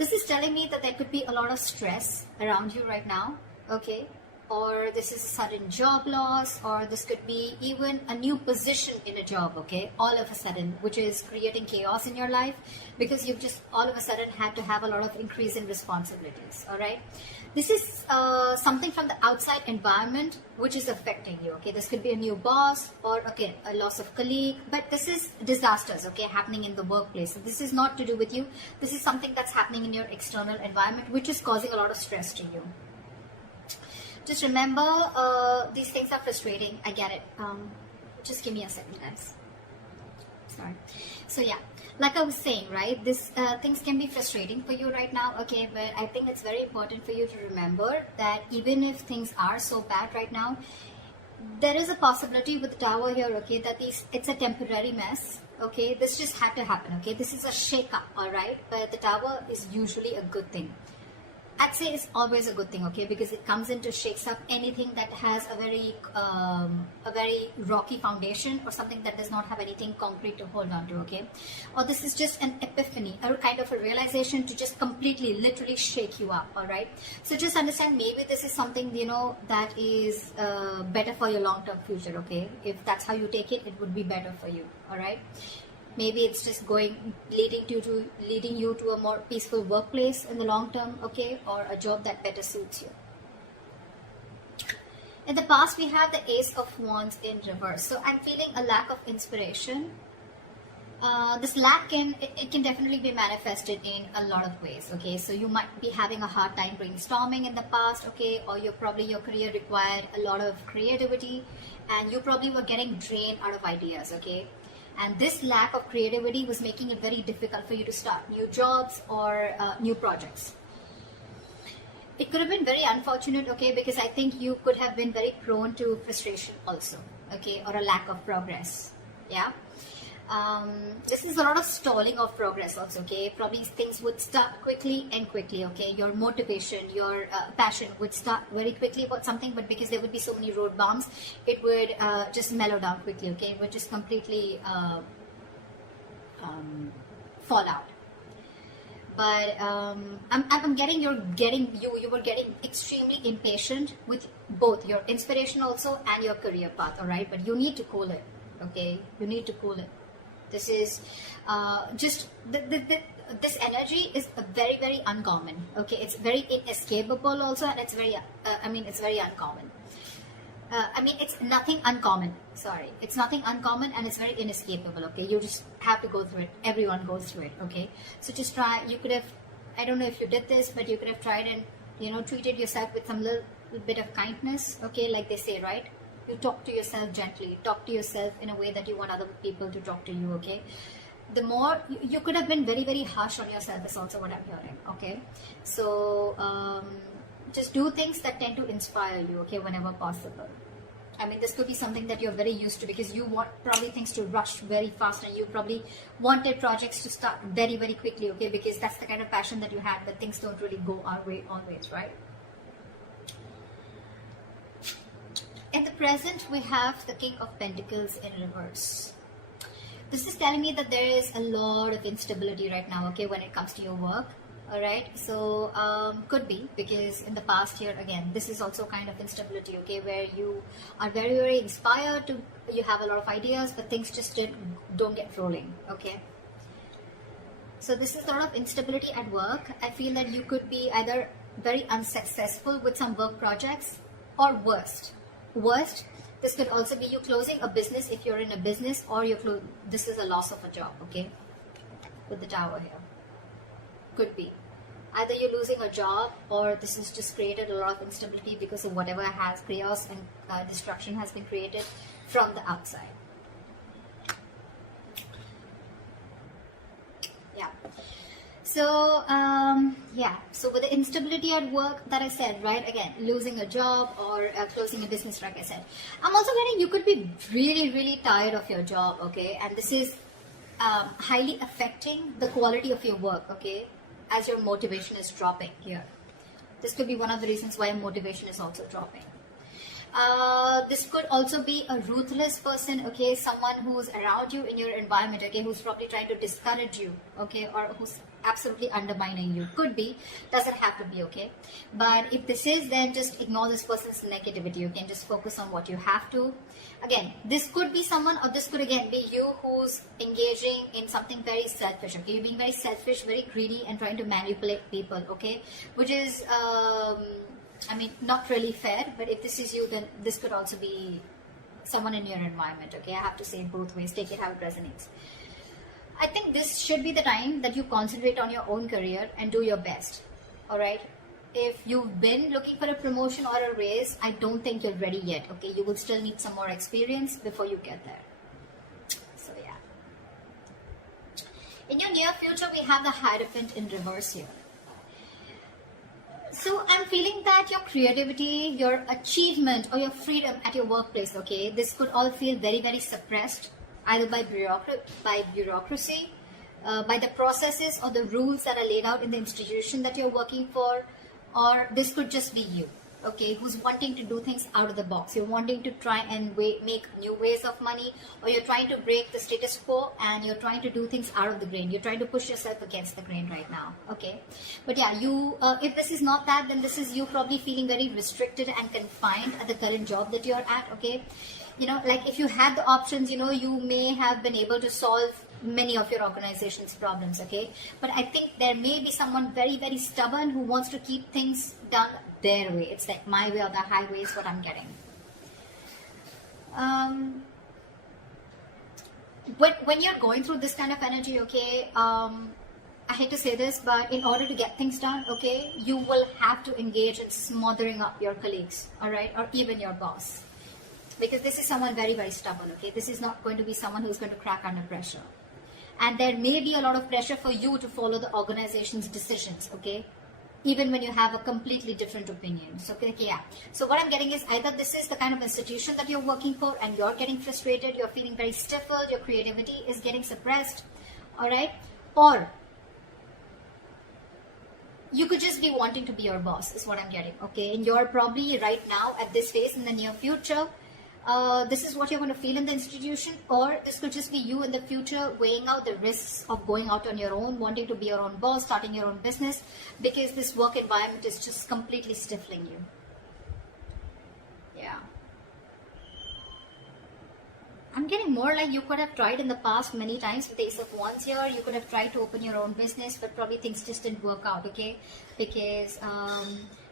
This is telling me that there could be a lot of stress around you right now, okay? Or this is a sudden job loss, or this could be even a new position in a job, okay? All of a sudden, which is creating chaos in your life because you've just all of a sudden had to have a lot of increase in responsibilities, all right? This is something from the outside environment which is affecting you, okay? This could be a new boss or, again, a loss of colleague, but this is disasters, okay, happening in the workplace. So this is not to do with you. This is something that's happening in your external environment which is causing a lot of stress to you. Just remember, these things are frustrating. I get it. Just give me a second, guys. Sorry. So yeah, like I was saying, right, this things can be frustrating for you right now, okay, but I think it's very important for you to remember that even if things are so bad right now, there is a possibility with the Tower here, okay, that it's a temporary mess, okay. This just had to happen, okay. This is a shake-up, all right, but the Tower is usually a good thing. I'd say it's always a good thing, okay, because it comes in to shakes up anything that has a very rocky foundation, or something that does not have anything concrete to hold on to, okay. Or this is just an epiphany, or kind of a realization to just completely, literally shake you up, all right. So just understand, maybe this is something, you know, that is better for your long-term future, okay. If that's how you take it, it would be better for you, all right. Maybe it's just leading you to a more peaceful workplace in the long term, okay, or a job that better suits you. In the past, we have the Ace of Wands in reverse. So I'm feeling a lack of inspiration. This lack can definitely be manifested in a lot of ways, okay. So you might be having a hard time brainstorming in the past, okay, or your career required a lot of creativity, and you probably were getting drained out of ideas, okay. And this lack of creativity was making it very difficult for you to start new jobs or new projects. It could have been very unfortunate, okay, because I think you could have been very prone to frustration also, okay, or a lack of progress, yeah. This is a lot of stalling of progress also, okay. Probably things would start quickly and quickly, okay. Your motivation, your passion would start very quickly about something, but because there would be so many road bumps, it would just mellow down quickly, okay. It would just completely fall out. But I'm getting you were getting extremely impatient with both your inspiration also and your career path, all right. But you need to cool it, okay. You need to cool it. This is just this energy is very, very uncommon, okay. It's very inescapable also, and it's very it's very uncommon. It's nothing uncommon, sorry, it's nothing uncommon, and it's very inescapable, okay. You just have to go through it. Everyone goes through it, okay. So just try. You could have, I don't know if you did this, but you could have tried and, you know, treated yourself with some little bit of kindness, okay, like they say, right. You talk to yourself gently, talk to yourself in a way that you want other people to talk to you, okay. The more you could have been very, very harsh on yourself is also what I'm hearing, okay. So just do things that tend to inspire you, okay, whenever possible. This could be something that you're very used to, because you want probably things to rush very fast, and you probably wanted projects to start very, very quickly, okay, because that's the kind of passion that you had, but things don't really go our way always, right. In the present, we have the King of Pentacles in reverse. This is telling me that there is a lot of instability right now, okay, when it comes to your work, all right. So could be because in the past here, again, this is also kind of instability, okay, where you are very, very inspired to, you have a lot of ideas, but things just don't get rolling, okay. So this is a lot of instability at work. I feel that you could be either very unsuccessful with some work projects, or worst, this could also be you closing a business if you're in a business, or this is a loss of a job, okay, with the Tower here. Could be either you're losing a job, or this has just created a lot of instability because of whatever has chaos and destruction has been created from the outside. Yeah. So, so with the instability at work that I said, right, again, losing a job or closing a business, like I said, I'm also getting you could be really, really tired of your job, okay, and this is highly affecting the quality of your work, okay, as your motivation is dropping here. This could be one of the reasons why motivation is also dropping. This could also be a ruthless person, okay, someone who's around you in your environment, okay, who's probably trying to discourage you, okay, or who's absolutely undermining you. Could be, doesn't have to be, okay? But if this is, then just ignore this person's negativity. You can just focus on what you have to. Again, this could be someone, or this could again be you who's engaging in something very selfish, okay? You're being very selfish, very greedy, and trying to manipulate people, okay? Which is, I mean, not really fair. But if this is you, then this could also be someone in your environment, okay? I have to say it both ways. Take it how it resonates. I think this should be the time that you concentrate on your own career and do your best, all right? If you've been looking for a promotion or a raise, I don't think you're ready yet, okay? You will still need some more experience before you get there. So yeah. In your near future, we have the Hierophant in reverse here. So I'm feeling that your creativity, your achievement, or your freedom at your workplace, okay, this could all feel very, very suppressed, either by bureaucracy, by the processes or the rules that are laid out in the institution that you're working for, or this could just be you, okay, who's wanting to do things out of the box. You're wanting to try and make new ways of money, or you're trying to break the status quo and you're trying to do things out of the grain. You're trying to push yourself against the grain right now, okay? But yeah, you, if this is not that, then this is you probably feeling very restricted and confined at the current job that you're at, okay? You know, like if you had the options, you know, you may have been able to solve many of your organization's problems, okay? But I think there may be someone very, very stubborn who wants to keep things done their way. It's like my way or the highway is what I'm getting. When you're going through this kind of energy, okay, I hate to say this, but in order to get things done, okay, you will have to engage in smothering up your colleagues, all right, or even your boss. Because this is someone very, very stubborn, okay? This is not going to be someone who's going to crack under pressure. And there may be a lot of pressure for you to follow the organization's decisions, okay? Even when you have a completely different opinion. So, okay, yeah. So what I'm getting is either this is the kind of institution that you're working for and you're getting frustrated, you're feeling very stifled, your creativity is getting suppressed, all right? Or you could just be wanting to be your boss, is what I'm getting, okay? And you're probably right now at this phase in the near future, this is what you're going to feel in the institution, or this could just be you in the future weighing out the risks of going out on your own, wanting to be your own boss, starting your own business, because this work environment is just completely stifling you. Yeah. I'm getting more like you could have tried in the past many times with the Ace of Wands here. You could have tried to open your own business, but probably things just didn't work out, okay? Because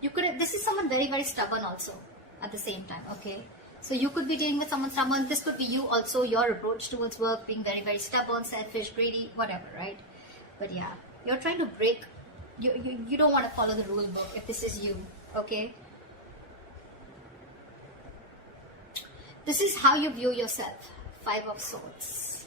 you could have, this is someone very, very stubborn also at the same time, okay? So you could be dealing with someone, this could be you also, your approach towards work, being very, very stubborn, selfish, greedy, whatever, right? But yeah, you're trying to break, you don't want to follow the rule book if this is you, okay? This is how you view yourself, Five of Swords.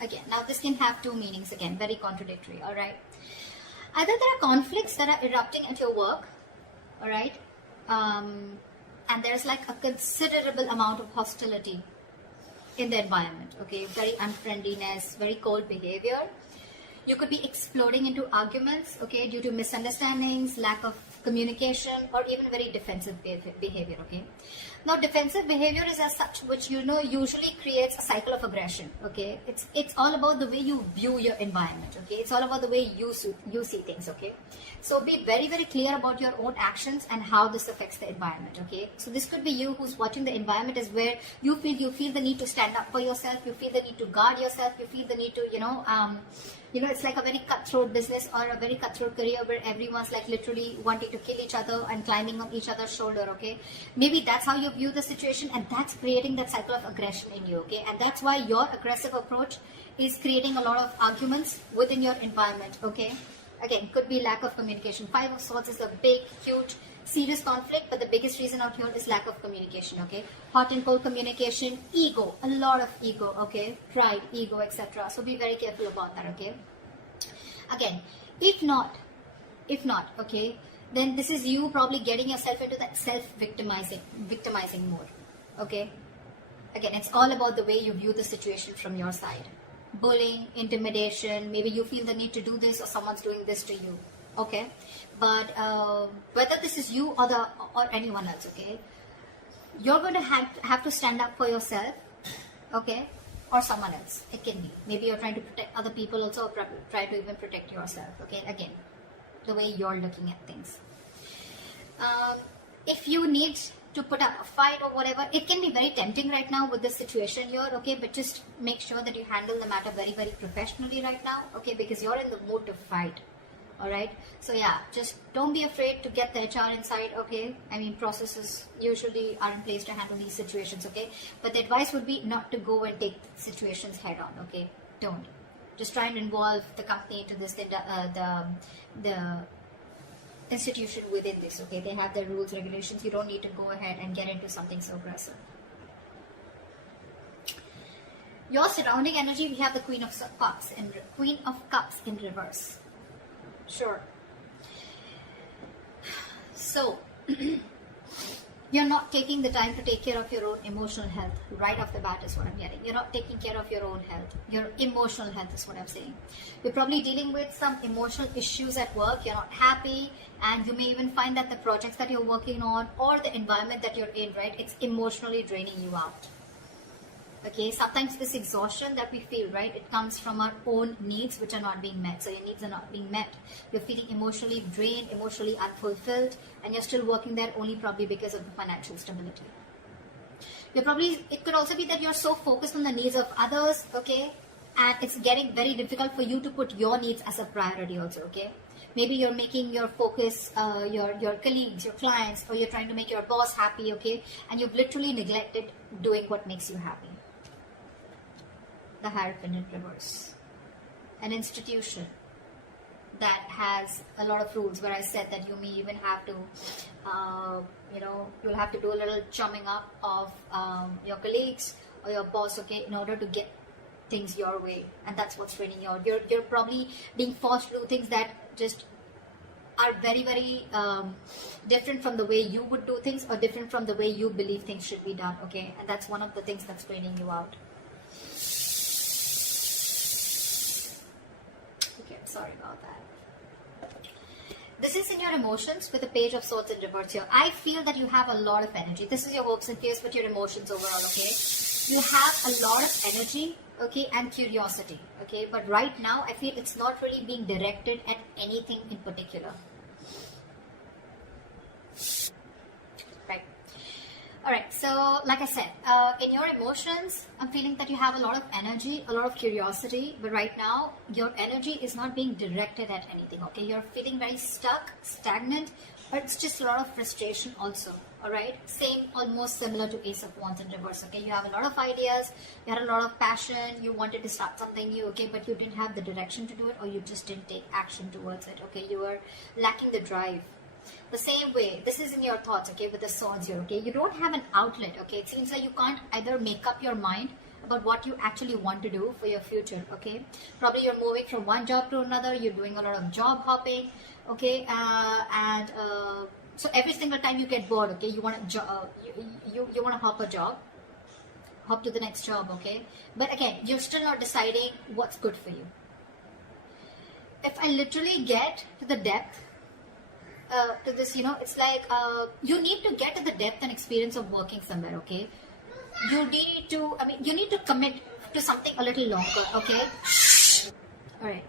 Again, now this can have two meanings, again, very contradictory, all right? Either there are conflicts that are erupting at your work, all right? And there's like a considerable amount of hostility in the environment, okay? Very unfriendliness, very cold behavior. You could be exploding into arguments, okay, due to misunderstandings, lack of communication, or even very defensive behavior, okay? Now, defensive behavior is as such, which, you know, usually creates a cycle of aggression, okay? It's all about the way you view your environment, okay? It's all about the way you see things, okay? So be very, very clear about your own actions and how this affects the environment, okay? So this could be you who's watching the environment is where you feel the need to stand up for yourself, you feel the need to guard yourself, you feel the need to, you know, it's like a very cutthroat business or a very cutthroat career where everyone's like literally wanting to kill each other and climbing on each other's shoulder, okay? Maybe that's how you view the situation, and that's creating that cycle of aggression in you, okay? And that's why your aggressive approach is creating a lot of arguments within your environment, okay? Again, could be lack of communication. Five of Swords is a big, huge, serious conflict, but the biggest reason out here is lack of communication, okay? Hot and cold communication, ego, a lot of ego, okay? Pride, ego, etc. So be very careful about that, okay? Again, if not, okay, then this is you probably getting yourself into that victimizing mode, okay? Again, it's all about the way you view the situation from your side. Bullying, intimidation, maybe you feel the need to do this or someone's doing this to you, okay? But whether this is you or anyone else, okay, you're going to have to stand up for yourself, okay? or someone else. It can be. Maybe you're trying to protect other people also, or try to even protect yourself. Okay, again, the way you're looking at things. If you need to put up a fight or whatever, it can be very tempting right now with this situation here, okay, but just make sure that you handle the matter very, very professionally right now, okay, because you're in the mood to fight. All right, so yeah, just don't be afraid to get the HR inside, okay? I mean, processes usually are in place to handle these situations, okay? But the advice would be not to go and take situations head on, okay? Don't. Just try and involve the company into this, the institution within this, okay? They have their rules, regulations. You don't need to go ahead and get into something so aggressive. Your surrounding energy, we have the Queen of Cups in reverse. Sure. So, you're not taking the time to take care of your own emotional health right off the bat is what I'm getting. You're not taking care of your own health. Your emotional health is what I'm saying. You're probably dealing with some emotional issues at work. You're not happy, and you may even find that the projects that you're working on or the environment that you're in, right, it's emotionally draining you out. Okay, sometimes this exhaustion that we feel, right, it comes from our own needs which are not being met. So your needs are not being met. You're feeling emotionally drained, emotionally unfulfilled, and you're still working there only probably because of the financial stability. It could also be that you're so focused on the needs of others, okay, and it's getting very difficult for you to put your needs as a priority also, okay. Maybe you're making your focus, your colleagues, your clients, or you're trying to make your boss happy, okay, and you've literally neglected doing what makes you happy. The Hierophant in reverse. An institution that has a lot of rules, where I said that you may even have to, you'll have to do a little chumming up of your colleagues or your boss, okay, in order to get things your way, and that's what's draining you out. You're probably being forced to do things that just are very, very different from the way you would do things, or different from the way you believe things should be done, okay, and that's one of the things that's draining you out. Okay, sorry about that. This is in your emotions with the Page of Swords in reverse here. I feel that you have a lot of energy. This is your hopes and fears, but your emotions overall, okay? You have a lot of energy, okay, and curiosity, okay? But right now, I feel it's not really being directed at anything in particular. Right. Alright, so like I said, in your emotions, I'm feeling that you have a lot of energy, a lot of curiosity, but right now, your energy is not being directed at anything, okay? You're feeling very stuck, stagnant, but it's just a lot of frustration also, alright? Same, almost similar to Ace of Wands in reverse, okay? You have a lot of ideas, you had a lot of passion, you wanted to start something new, okay? But you didn't have the direction to do it, or you just didn't take action towards it, okay? You were lacking the drive. The same way, this is in your thoughts, okay, with the swords here, okay? You don't have an outlet, okay? It seems like you can't either make up your mind about what you actually want to do for your future, okay? Probably you're moving from one job to another, you're doing a lot of job hopping, okay? So every single time you get bored, okay, you want to you want to hop to the next job, okay? But again, you're still not deciding what's good for you. If I literally get to the depth to this, it's like you need to get to the depth and experience of working somewhere, okay? You need to commit to something a little longer, okay? Alright.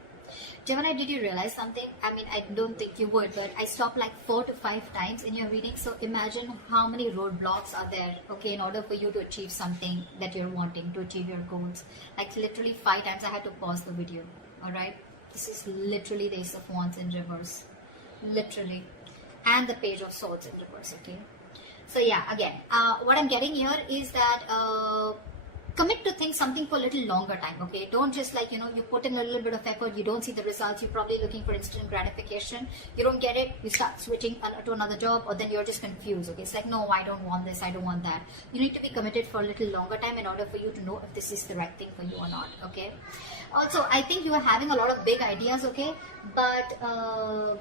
Gemini, did you realize something? I mean, I don't think you would, but I stopped like 4 to 5 times in your reading, so imagine how many roadblocks are there, okay, in order for you to achieve something that you're wanting, to achieve your goals. Like literally 5 times I had to pause the video, alright? This is literally the Ace of Wands in reverse. Literally. And the Page of Swords in reverse, okay? So yeah, again, what I'm getting here is that commit to things something for a little longer time, okay? Don't just like, you put in a little bit of effort, you don't see the results, you're probably looking for instant gratification, you don't get it, you start switching to another job, or then you're just confused, okay? It's like, no, I don't want this, I don't want that. You need to be committed for a little longer time in order for you to know if this is the right thing for you or not, okay? Also, I think you are having a lot of big ideas, okay? But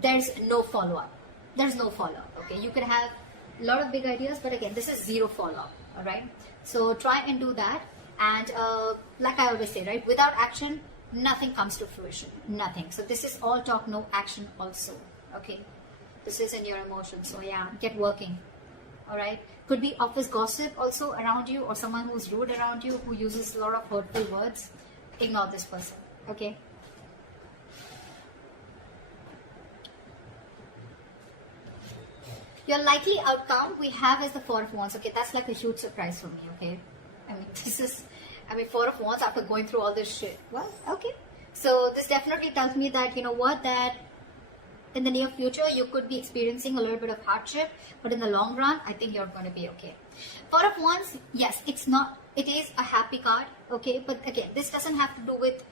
there's no follow-up. There's no follow-up, okay? You can have a lot of big ideas, but again, this is zero follow-up, all right? So try and do that, and like I always say, right, without action, nothing comes to fruition, nothing. So this is all talk, no action also, okay? This is in your emotions, so yeah, get working, all right? Could be office gossip also around you, or someone who's rude around you, who uses a lot of hurtful words. Ignore this person, okay? Your likely outcome we have is the Four of Wands, okay? That's like a huge surprise for me, okay? I mean, Four of Wands after going through all this shit. Well, okay. So this definitely tells me that, you know what, that in the near future, you could be experiencing a little bit of hardship, but in the long run, I think you're going to be okay. Four of Wands, yes, it is a happy card, okay? But again, this doesn't have to do with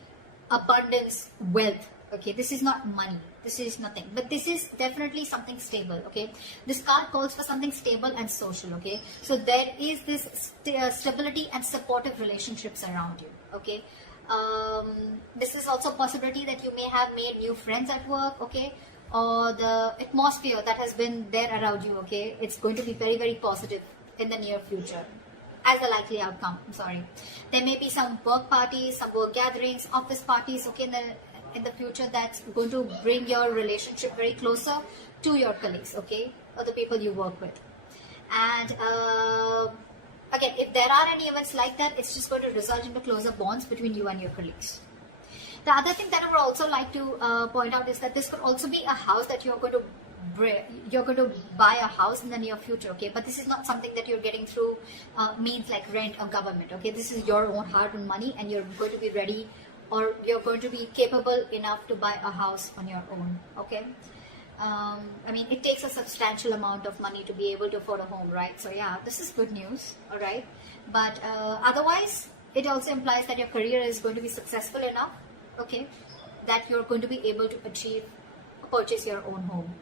abundance, wealth, okay? This is not money. This is nothing. But this is definitely something stable, okay? This card calls for something stable and social, okay? So there is this stability and supportive relationships around you, okay? This is also a possibility that you may have made new friends at work, okay? Or the atmosphere that has been there around you, okay? It's going to be very, very positive in the near future as a likely outcome. I'm sorry. There may be some work parties, some work gatherings, office parties, okay, in the future that's going to bring your relationship very closer to your colleagues, okay, or the people you work with. And again, if there are any events like that, it's just going to result into closer bonds between you and your colleagues. The other thing that I would also like to point out is that this could also be a house that you're going to buy a house in the near future, okay? But this is not something that you're getting through means like rent or government, okay? This is your own hard-earned money, and you're going to be ready, or you're going to be capable enough to buy a house on your own, okay? I mean, it takes a substantial amount of money to be able to afford a home, right? So yeah, this is good news, all right? But otherwise, it also implies that your career is going to be successful enough, okay, that you're going to be able to purchase your own home,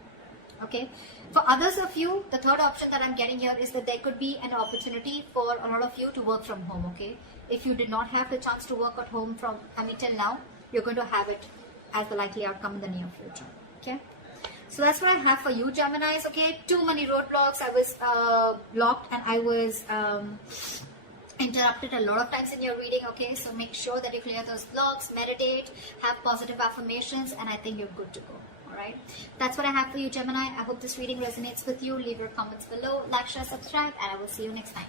okay? For others of you, the third option that I'm getting here is that there could be an opportunity for a lot of you to work from home, okay? If you did not have the chance to work at home till now, you're going to have it as the likely outcome in the near future, okay? So that's what I have for you, Geminis, okay? Too many roadblocks. I was blocked, and I was interrupted a lot of times in your reading, okay? So make sure that you clear those blocks, meditate, have positive affirmations, and I think you're good to go. Alright, that's what I have for you, Gemini. I hope this reading resonates with you. Leave your comments below, like, share, subscribe, and I will see you next time.